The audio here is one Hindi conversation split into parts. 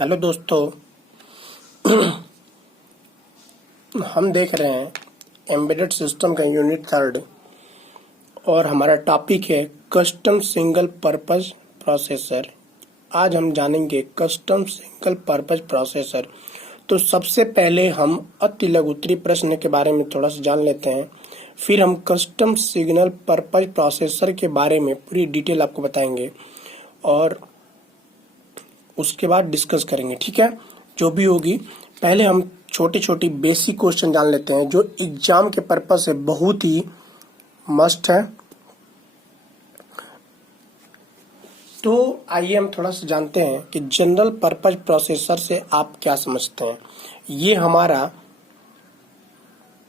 हेलो दोस्तों। हम देख रहे हैं एम्बेडेड सिस्टम का यूनिट 3 और हमारा टॉपिक है कस्टम सिंगल पर्पस प्रोसेसर। आज हम जानेंगे कस्टम सिंगल पर्पस प्रोसेसर। तो सबसे पहले हम अति लघुत्तरी प्रश्न के बारे में थोड़ा सा जान लेते हैं, फिर हम कस्टम सिग्नल पर्पस प्रोसेसर के बारे में पूरी डिटेल आपको बताएंगे और उसके बाद डिस्कस करेंगे। ठीक है, जो भी होगी। पहले हम छोटी छोटी बेसिक क्वेश्चन जान लेते हैं जो एग्जाम के पर्पस से बहुत ही मस्ट है। तो आइए हम थोड़ा सा जानते हैं कि जनरल पर्पस प्रोसेसर से आप क्या समझते हैं। ये हमारा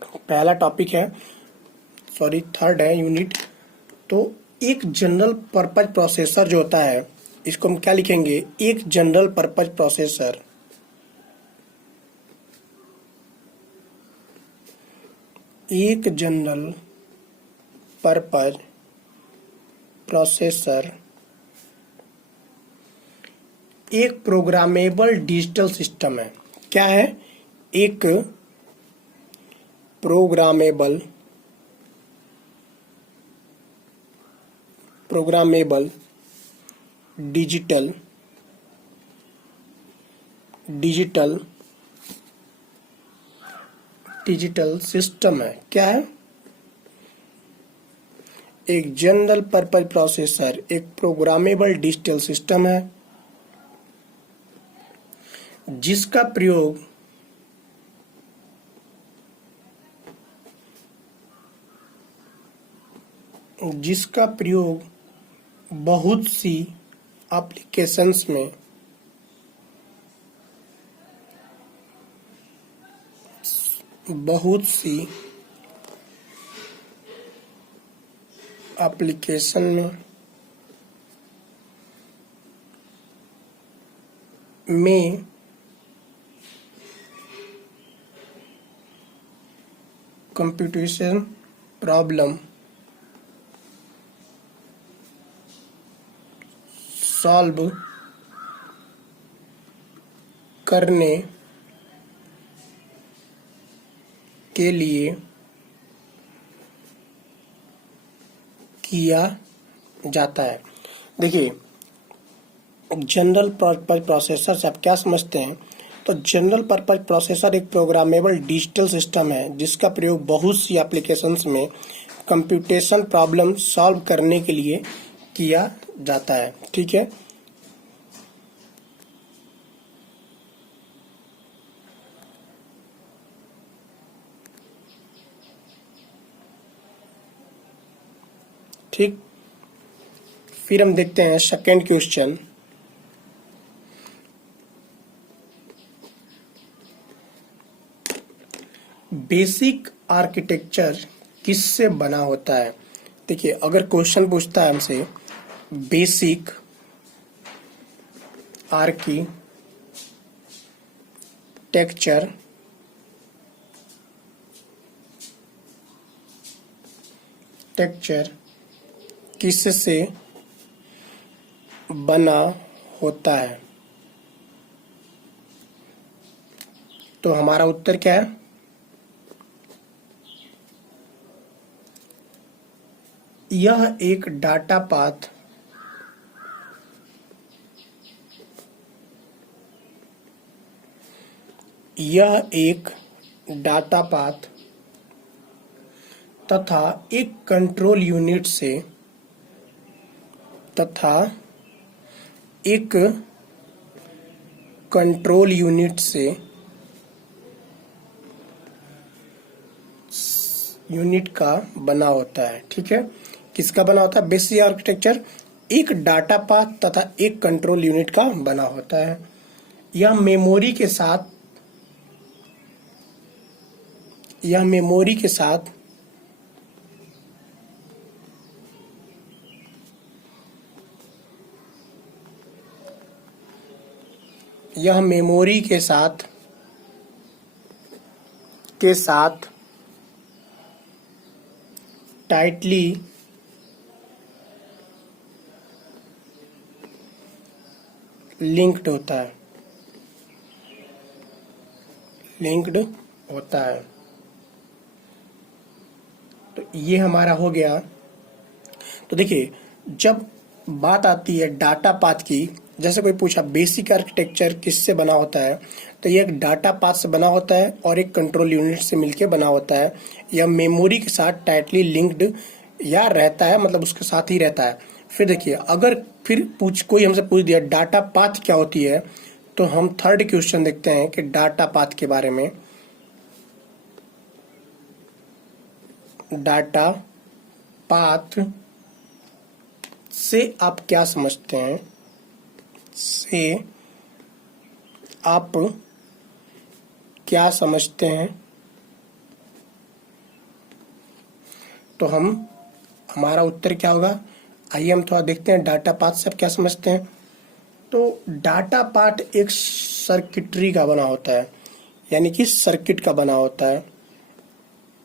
पहला टॉपिक है, सॉरी 3 है यूनिट। तो एक जनरल पर्पस प्रोसेसर जो होता है, इसको हम क्या लिखेंगे, एक जनरल पर्पस प्रोसेसर एक जनरल पर्पस प्रोसेसर एक प्रोग्रामेबल डिजिटल सिस्टम है। क्या है? एक प्रोग्रामेबल डिजिटल सिस्टम है। क्या है? एक जनरल पर्पस प्रोसेसर एक प्रोग्रामेबल डिजिटल सिस्टम है जिसका प्रयोग बहुत सी एप्लीकेशंस में में कंप्यूटेशन प्रॉब्लम सॉल्व करने के लिए किया जाता है। देखिए, जनरल पर्पस प्रोसेसर से आप क्या समझते हैं? तो जनरल पर्पस प्रोसेसर एक प्रोग्रामेबल डिजिटल सिस्टम है जिसका प्रयोग बहुत सी एप्लीकेशंस में कंप्यूटेशन प्रॉब्लम सॉल्व करने के लिए किया जाता है। ठीक है, ठीक। फिर हम देखते हैं सेकंड क्वेश्चन। बेसिक आर्किटेक्चर किससे बना होता है? देखिए, अगर क्वेश्चन पूछता है हमसे बेसिक आर्किटेक्चर किससे बना होता है, तो हमारा उत्तर क्या है? यह एक डाटा पाथ तथा एक कंट्रोल यूनिट का बना होता है। ठीक है, किसका बना होता है? बेसिक आर्किटेक्चर एक डाटा पाथ तथा एक कंट्रोल यूनिट का बना होता है। यह मेमोरी के साथ टाइटली लिंक्ड होता है। लिंक्ड होता है। तो ये हमारा हो गया। तो देखिए, जब बात आती है डाटा पाथ की, जैसे कोई पूछा बेसिक आर्किटेक्चर किससे बना होता है, तो ये एक डाटा पाथ से बना होता है और एक कंट्रोल यूनिट से मिलके बना होता है। यह मेमोरी के साथ टाइटली लिंक्ड या रहता है, मतलब उसके साथ ही रहता है। फिर देखिए, अगर फिर कोई हमसे पूछ दिया डाटा पाथ क्या होती है, तो हम थर्ड क्वेश्चन देखते हैं कि डाटा पाथ के बारे में। डाटा पाथ से आप क्या समझते हैं? से आप क्या समझते हैं? तो हमारा उत्तर क्या होगा? आइए हम थोड़ा देखते हैं डाटा पाथ से आप क्या समझते हैं। तो डाटा पाथ एक सर्किटरी का बना होता है, यानी कि सर्किट का बना होता है।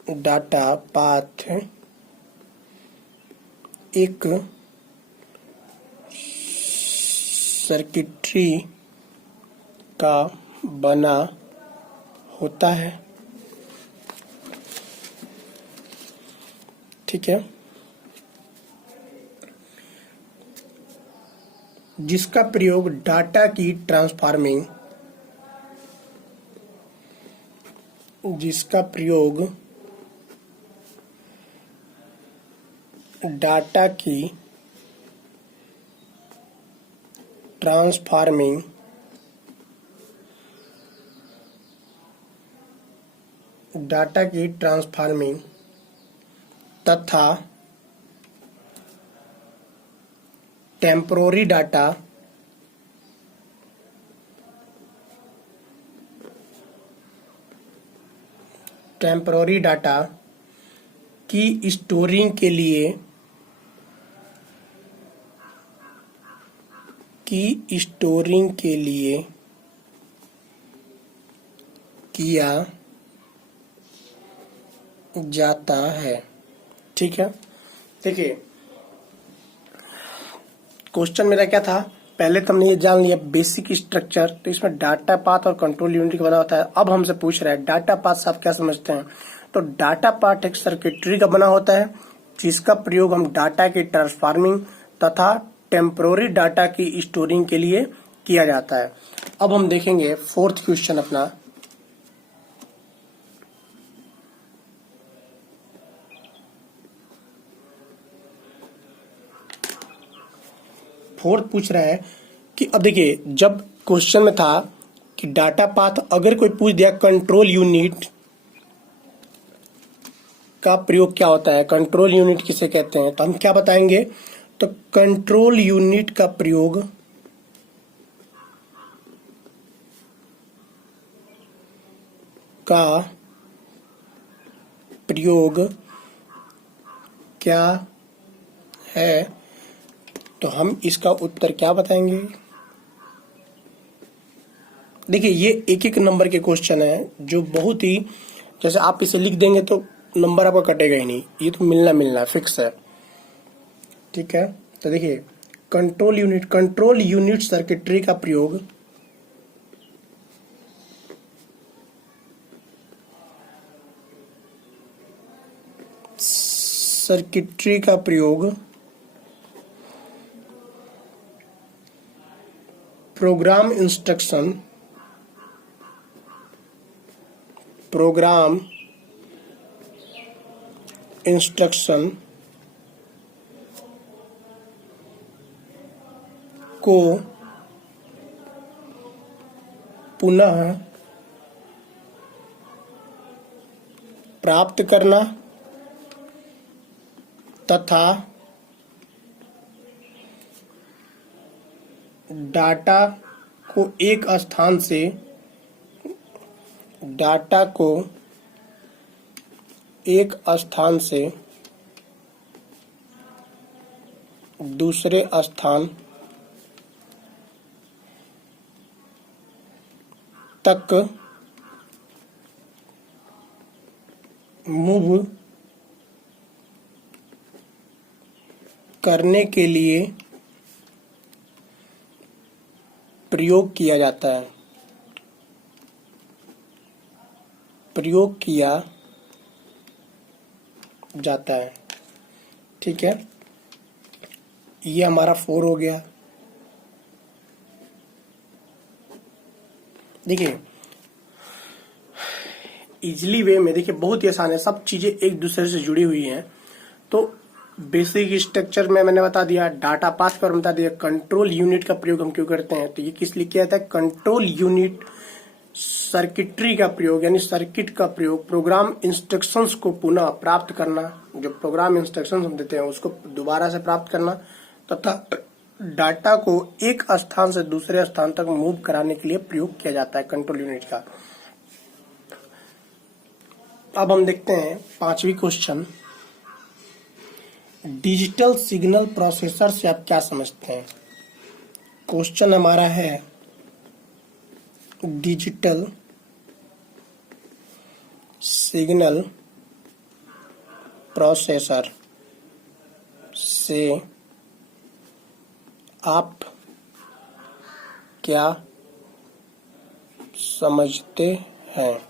डाटा पाथ एक सर्किटरी का बना होता है, ठीक है, जिसका प्रयोग डाटा की ट्रांसफार्मिंग, जिसका प्रयोग डाटा की ट्रांसफार्मिंग तथा टेम्पोररी डाटा की स्टोरिंग के लिए किया जाता है, ठीक है। देखिए, क्वेश्चन मेरा क्या था, पहले तो हमने ये जान लिया बेसिक स्ट्रक्चर, तो इसमें डाटा पाथ और कंट्रोल यूनिट का बना होता है। अब हमसे पूछ रहा है डाटा पाथ से आप क्या समझते हैं? तो डाटा पाथ एक सर्किटरी का बना होता है, जिसका प्रयोग हम डाटा की ट्रांसफार्मिंग तथा टेम्पोररी डाटा की स्टोरिंग के लिए किया जाता है। अब हम देखेंगे फोर्थ क्वेश्चन अपना। फोर्थ पूछ रहा है कि अब देखिए, जब क्वेश्चन में था कि डाटा पाथ, अगर कोई पूछ दिया कंट्रोल यूनिट का प्रयोग क्या होता है, कंट्रोल यूनिट किसे कहते हैं, तो हम क्या बताएंगे? तो कंट्रोल यूनिट का प्रयोग क्या है, तो हम इसका उत्तर क्या बताएंगे? देखिए, ये एक एक नंबर के क्वेश्चन है, जो बहुत ही, जैसे आप इसे लिख देंगे तो नंबर आपका कटेगा ही नहीं, ये तो मिलना फिक्स है, ठीक है। तो देखिए, कंट्रोल यूनिट सर्किटरी का प्रयोग प्रोग्राम इंस्ट्रक्शन को पुनः प्राप्त करना तथा डाटा को एक स्थान से दूसरे स्थान तक मूव करने के लिए प्रयोग किया जाता है। प्रयोग किया जाता है। ठीक है, ये हमारा 4 हो गया। देखिए इजली वे में, देखिए बहुत ही आसान है, सब चीजें एक दूसरे से जुड़ी हुई हैं। तो बेसिक स्ट्रक्चर में मैंने बता दिया, डाटा पास पर बता दिया, कंट्रोल यूनिट का प्रयोग हम क्यों करते हैं, तो ये किस लिए किया जाता है, कंट्रोल यूनिट सर्किटरी का प्रयोग यानी सर्किट का प्रयोग प्रोग्राम इंस्ट्रक्शंस को पुनः प्राप्त करना, जो प्रोग्राम इंस्ट्रक्शंस हम देते हैं उसको दोबारा से प्राप्त करना तथा डाटा को एक स्थान से दूसरे स्थान तक मूव कराने के लिए प्रयोग किया जाता है कंट्रोल यूनिट का। अब हम देखते हैं 5वीं क्वेश्चन, डिजिटल सिग्नल प्रोसेसर से आप क्या समझते हैं। क्वेश्चन हमारा है डिजिटल सिग्नल प्रोसेसर से आप क्या समझते हैं।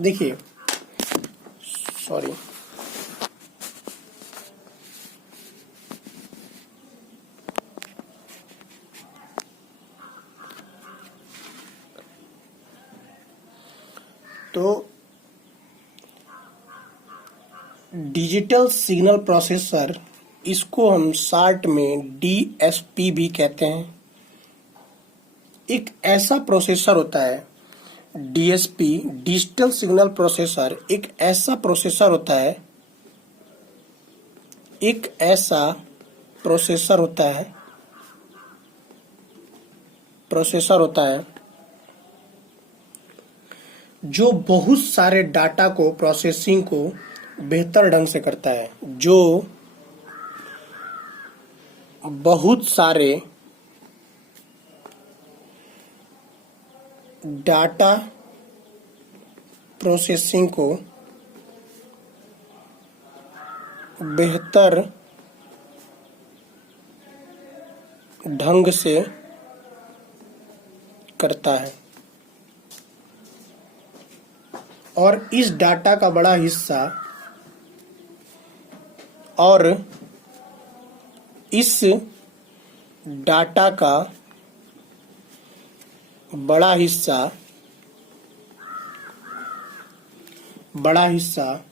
देखिए सॉरी, तो डिजिटल सिग्नल प्रोसेसर, इसको हम शॉर्ट में डीएसपी भी कहते हैं। एक ऐसा प्रोसेसर होता है डीएसपी, डिजिटल सिग्नल प्रोसेसर, एक ऐसा प्रोसेसर होता है, एक ऐसा प्रोसेसर होता है, जो बहुत सारे डाटा को प्रोसेसिंग को बेहतर ढंग से करता है, जो बहुत सारे डाटा प्रोसेसिंग को बेहतर ढंग से करता है और इस डाटा का बड़ा हिस्सा बड़ा हिस्सा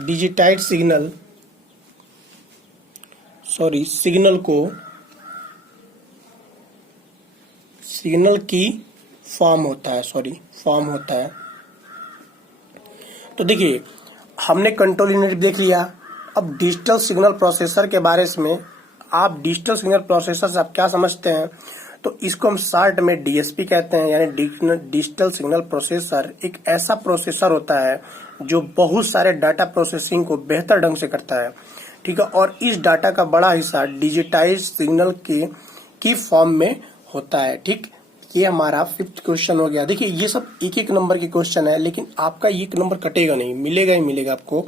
डिजिटाइज्ड सिग्नल की फॉर्म होता है। तो देखिए हमने कंट्रोल यूनिट देख लिया। अब डिजिटल सिग्नल प्रोसेसर के बारे में, आप डिजिटल सिग्नल प्रोसेसर से आप क्या समझते हैं, तो इसको हम शॉर्ट में डीएसपी कहते हैं, यानी डिजिटल सिग्नल प्रोसेसर एक ऐसा प्रोसेसर होता है जो बहुत सारे डाटा प्रोसेसिंग को बेहतर ढंग से करता है। ठीक है, और इस डाटा का बड़ा हिस्सा डिजिटाइज्ड सिग्नल की फॉर्म में होता है। ठीक, ये हमारा 5th क्वेश्चन हो गया। देखिए ये सब एक एक नंबर के क्वेश्चन है, लेकिन आपका एक नंबर कटेगा नहीं, मिलेगा ही मिलेगा आपको।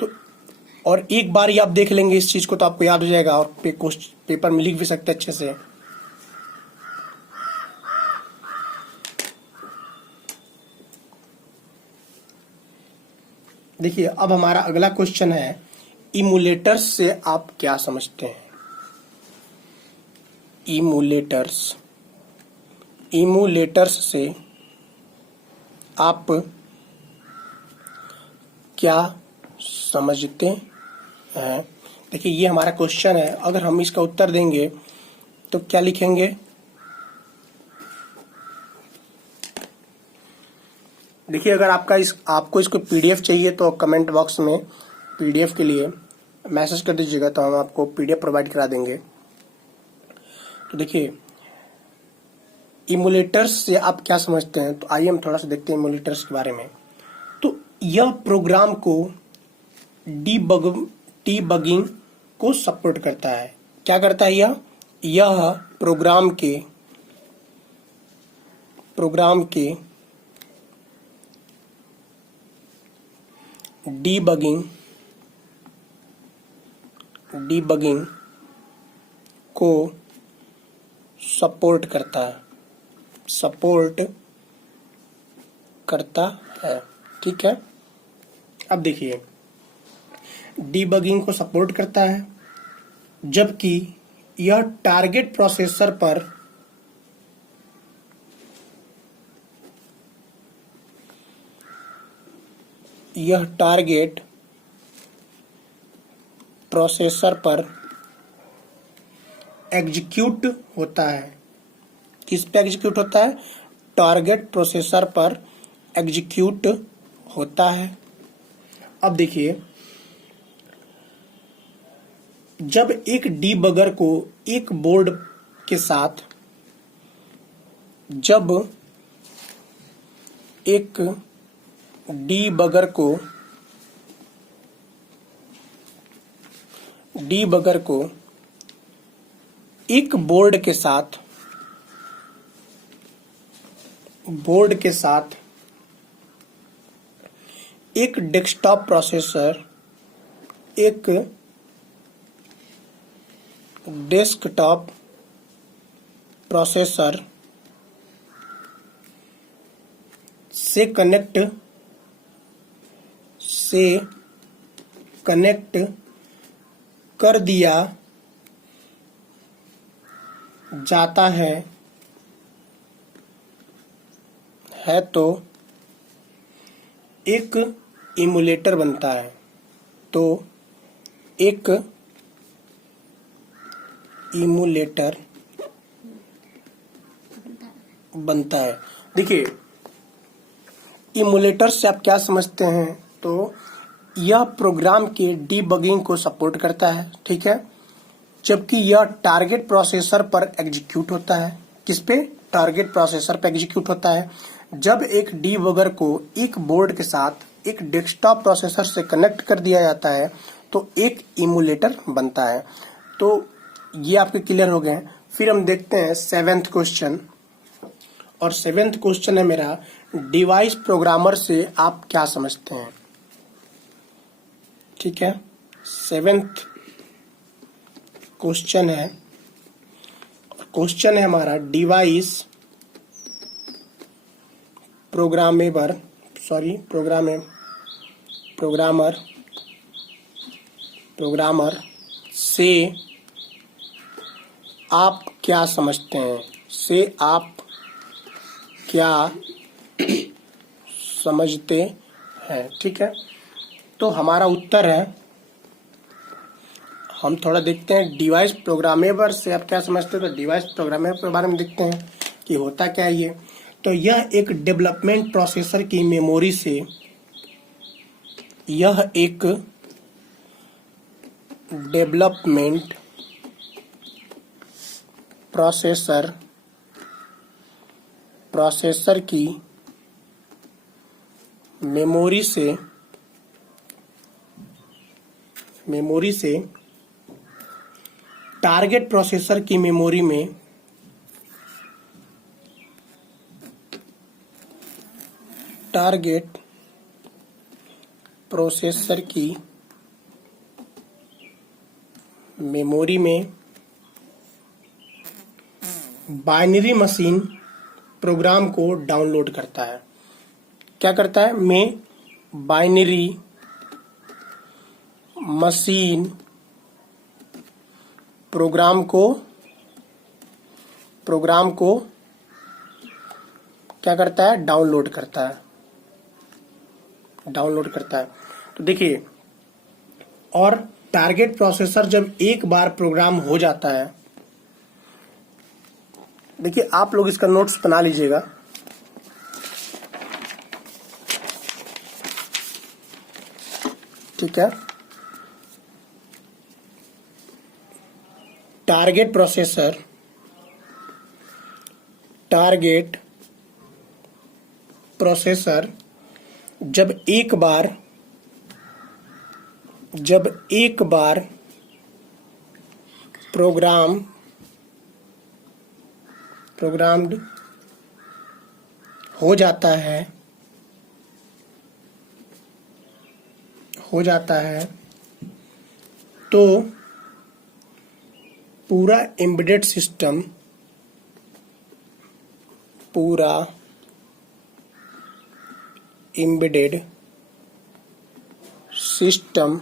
तो और एक बार ही आप देख लेंगे इस चीज को तो आपको याद हो जाएगा और पेपर में लिख भी सकते हैं अच्छे से। देखिए अब हमारा अगला क्वेश्चन है, इमुलेटर्स से आप क्या समझते हैं। इमुलेटर्स से आप क्या समझते हैं। देखिए ये हमारा क्वेश्चन है, अगर हम इसका उत्तर देंगे तो क्या लिखेंगे। देखिए अगर आपको इसको पीडीएफ चाहिए तो कमेंट बॉक्स में पीडीएफ के लिए मैसेज कर दीजिएगा, तो हम आपको पीडीएफ प्रोवाइड करा देंगे। तो देखिए इमुलेटर्स से आप क्या समझते हैं, तो आइए हम थोड़ा सा देखते हैं इमुलेटर्स के बारे में। तो यह प्रोग्राम को डीबगिंग को सपोर्ट करता है। क्या करता है यह प्रोग्राम के डीबगिंग को सपोर्ट करता है। ठीक है, अब देखिए, डीबगिंग को सपोर्ट करता है जबकि यह टारगेट प्रोसेसर पर एग्जीक्यूट होता है। किस पे एग्जीक्यूट होता है? टारगेट प्रोसेसर पर एग्जीक्यूट होता है। अब देखिए, जब एक डीबगर को एक बोर्ड के साथ डीबगर को एक बोर्ड के साथ एक डेस्कटॉप प्रोसेसर से कनेक्ट कर दिया जाता है तो एक इमुलेटर बनता है। देखिए, इमुलेटर से आप क्या समझते हैं? तो यह प्रोग्राम के डीबगिंग को सपोर्ट करता है। ठीक है, जबकि यह टारगेट प्रोसेसर पर एग्जीक्यूट होता है। किस पे? टारगेट प्रोसेसर पर एग्जीक्यूट होता है। जब एक डीबगर को एक बोर्ड के साथ एक डेस्कटॉप प्रोसेसर से कनेक्ट कर दिया जाता है तो एक इमुलेटर बनता है। तो ये आपके क्लियर हो गए। फिर हम देखते हैं 7th क्वेश्चन, और 7th क्वेश्चन है मेरा, डिवाइस प्रोग्रामर से आप क्या समझते हैं? ठीक है, 7th क्वेश्चन है हमारा, डिवाइस प्रोग्रामर से आप क्या समझते हैं? ठीक है, तो हमारा उत्तर है, हम थोड़ा देखते हैं डिवाइस प्रोग्रामेबल से आप क्या समझते हो। तो डिवाइस प्रोग्रामेबल के बारे में देखते हैं कि होता क्या है ये। तो यह एक डेवलपमेंट प्रोसेसर की मेमोरी से प्रोसेसर की मेमोरी से टारगेट प्रोसेसर की मेमोरी में बाइनरी मशीन प्रोग्राम को डाउनलोड करता है। क्या करता है? बाइनरी मशीन प्रोग्राम को क्या करता है? डाउनलोड करता है। तो देखिए, और टारगेट प्रोसेसर जब एक बार प्रोग्राम हो जाता है, देखिए आप लोग इसका नोट्स बना लीजिएगा। ठीक है, टारगेट प्रोसेसर जब एक बार प्रोग्राम्ड हो जाता है हो जाता है तो पूरा एम्बेडेड सिस्टम पूरा एम्बेडेड सिस्टम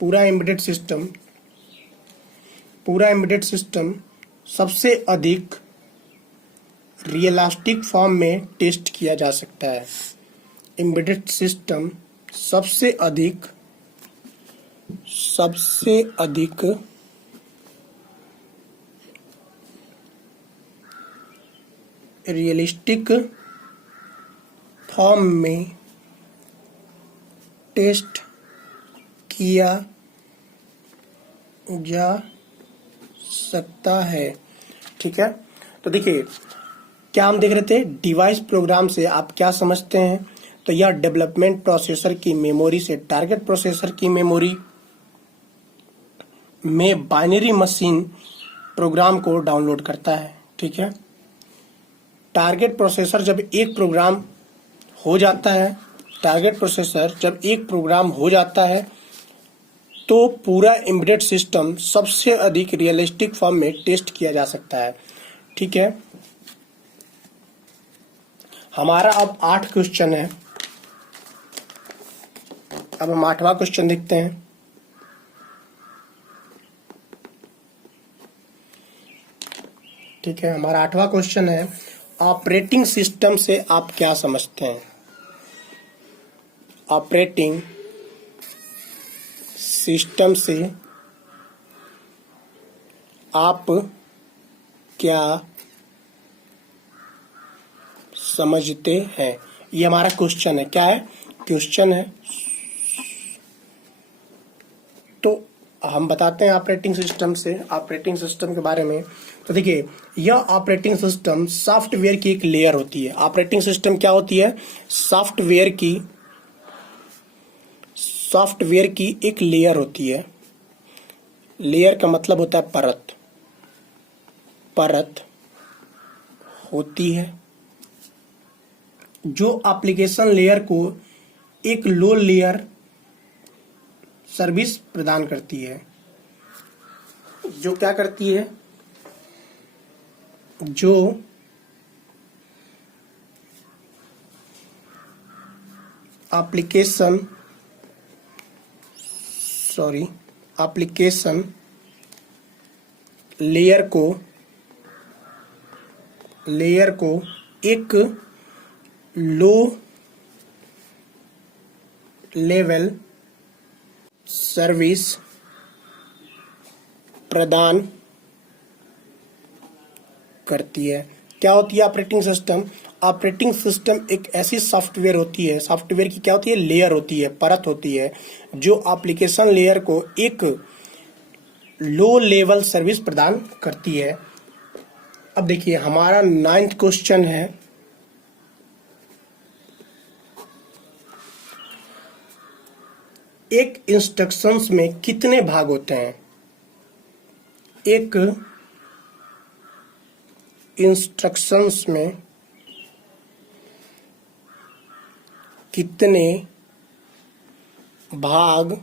पूरा एम्बेडेड सिस्टम सबसे अधिक रियलिस्टिक फॉर्म में टेस्ट किया जा सकता है। एम्बेडेड सिस्टम सबसे अधिक रियलिस्टिक फॉर्म में टेस्ट किया जा सकता है। ठीक है, तो देखिए क्या हम देख रहे थे, डिवाइस प्रोग्राम से आप क्या समझते हैं, तो यह डेवलपमेंट प्रोसेसर की मेमोरी से टारगेट प्रोसेसर की मेमोरी में बाइनरी मशीन प्रोग्राम को डाउनलोड करता है। ठीक है, टारगेट प्रोसेसर जब एक प्रोग्राम हो जाता है तो पूरा एम्बेडेड सिस्टम सबसे अधिक रियलिस्टिक फॉर्म में टेस्ट किया जा सकता है। ठीक है, हमारा अब 8 क्वेश्चन है। अब हम 8वां क्वेश्चन देखते हैं। ठीक है, हमारा 8वां क्वेश्चन है, ऑपरेटिंग सिस्टम से आप क्या समझते हैं? ऑपरेटिंग सिस्टम से आप क्या समझते हैं? ये हमारा क्वेश्चन है। क्या है? क्वेश्चन है। तो हम बताते हैं ऑपरेटिंग सिस्टम के बारे में। तो देखिए, यह ऑपरेटिंग सिस्टम सॉफ्टवेयर की एक लेयर होती है। ऑपरेटिंग सिस्टम क्या होती है? सॉफ्टवेयर की एक लेयर होती है। लेयर का मतलब होता है परत होती है जो एप्लीकेशन लेयर को एक लो लेयर सर्विस प्रदान करती है। जो क्या करती है? जो एप्लीकेशन लेयर को एक लो लेवल सर्विस प्रदान करती है। क्या होती है ऑपरेटिंग सिस्टम? ऑपरेटिंग सिस्टम एक ऐसी सॉफ्टवेयर होती है, सॉफ्टवेयर की क्या होती है? लेयर होती है, परत होती है, जो एप्लीकेशन लेयर को एक लो लेवल सर्विस प्रदान करती है। अब देखिए, हमारा 9th क्वेश्चन है, एक इंस्ट्रक्शंस में कितने भाग होते हैं? एक इंस्ट्रक्शंस में कितने भाग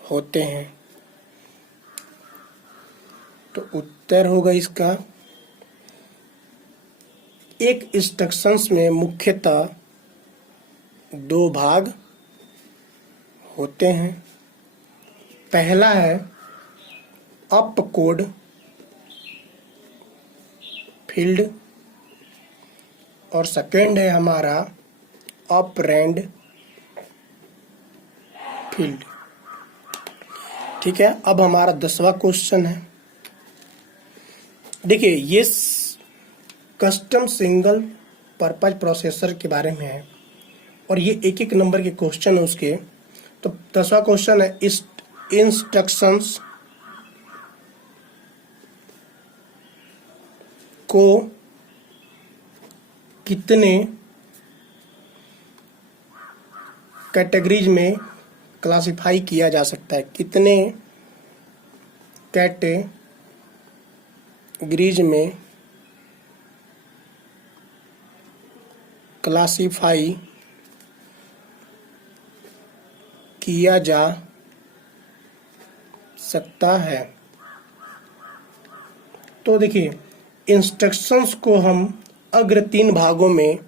होते हैं? तो उत्तर होगा इसका, एक इंस्ट्रक्शंस में मुख्यतः 2 भाग होते हैं। पहला है अप कोड फील्ड और सेकेंड है हमारा ऑपरेंड फील्ड। ठीक है, अब हमारा 10वां क्वेश्चन है। देखिए, ये कस्टम सिंगल पर्पज प्रोसेसर के बारे में है और ये एक नंबर के क्वेश्चन है उसके। तो 10वां क्वेश्चन है, इस इंस्ट्रक्शंस को कितने कैटेगरीज में क्लासिफाई किया जा सकता है? कितने कैटेगरीज में क्लासिफाई किया जा सकता है। तो देखिए, इंस्ट्रक्शंस को हम अग्र 3 भागों में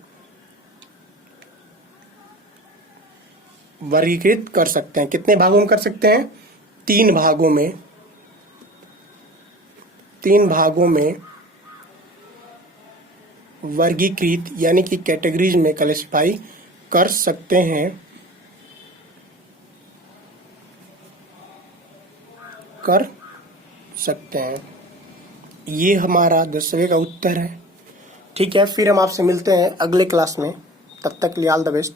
वर्गीकृत कर सकते हैं। कितने भागों में कर सकते हैं? 3 भागों में। 3 भागों में वर्गीकृत यानी कि कैटेगरीज में क्लासिफाई कर सकते हैं। ये हमारा 10वें का उत्तर है। ठीक है, फिर हम आपसे मिलते हैं अगले क्लास में। तब तक के लिए ऑल द बेस्ट।